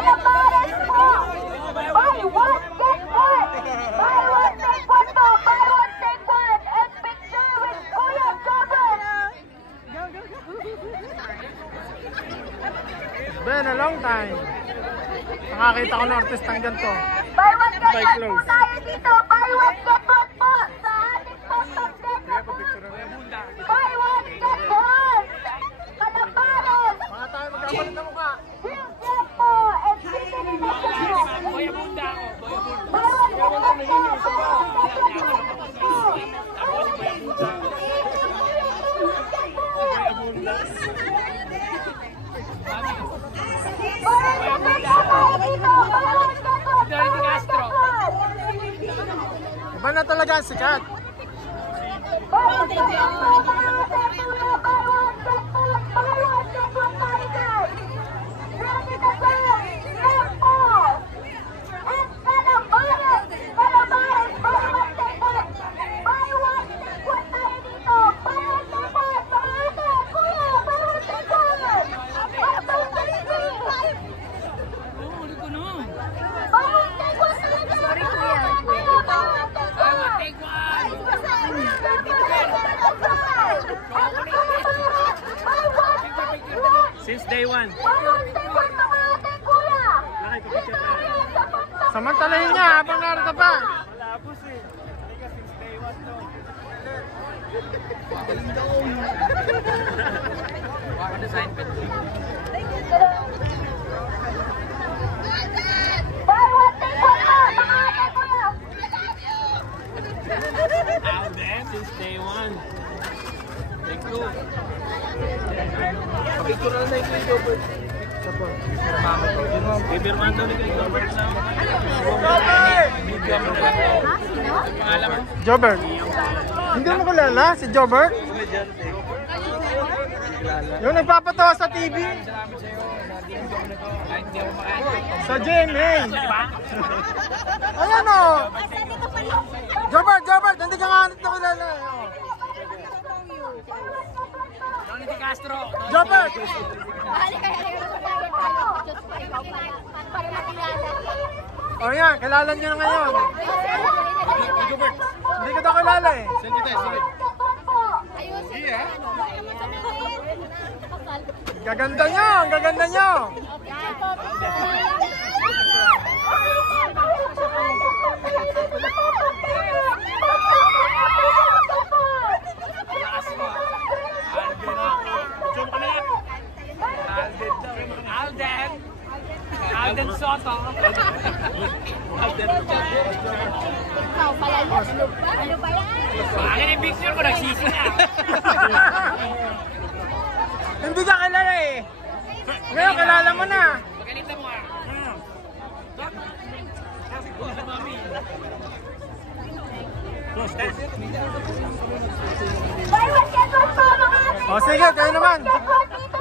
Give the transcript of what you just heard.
Calamares po. Buy one, get one. Buy one, take one po. Buy one, take one. And picture with Kuya Jobber. Ben, a long time. Nakakita ko ng artistang ganito. Buy one, get one po tayo dito. Buy one, get one po. Sa ating po pag-get po. Buy one, get one. Calamares. Mga tayo magkapalit ng mukha. Yes po. And picture with Kuya Jobber. Buy one, get one po. Iba na talaga ang sikat. Since day one. Samantalahin niya habang narito pa. Malabos eh. Halika, since day one to. Design pet. Since day one. Thank you. Picture na yung Kuya Jobert. Bibirman daw ni Kuya Jobert na. Jobert. Hindi mo kilala si Jobert? Yung nagpapatawa sa TV? Sa GMA. Ayan o. Jobert, hindi ka nga na kilala. Tony Castro. Jobert! O yan, kilala niyo na ngayon. Hindi ko daw kilala eh. Gaganda nyo, ang gaganda nyo. Alden Soto. Ano ba yan? Bakit yung picture ko nagsisi na? Hindi ka kilala eh. Ngayon, kilala mo na. Magalita mo ah. Buy one, get one po mga ate. O sige, kayo naman. Get one dito.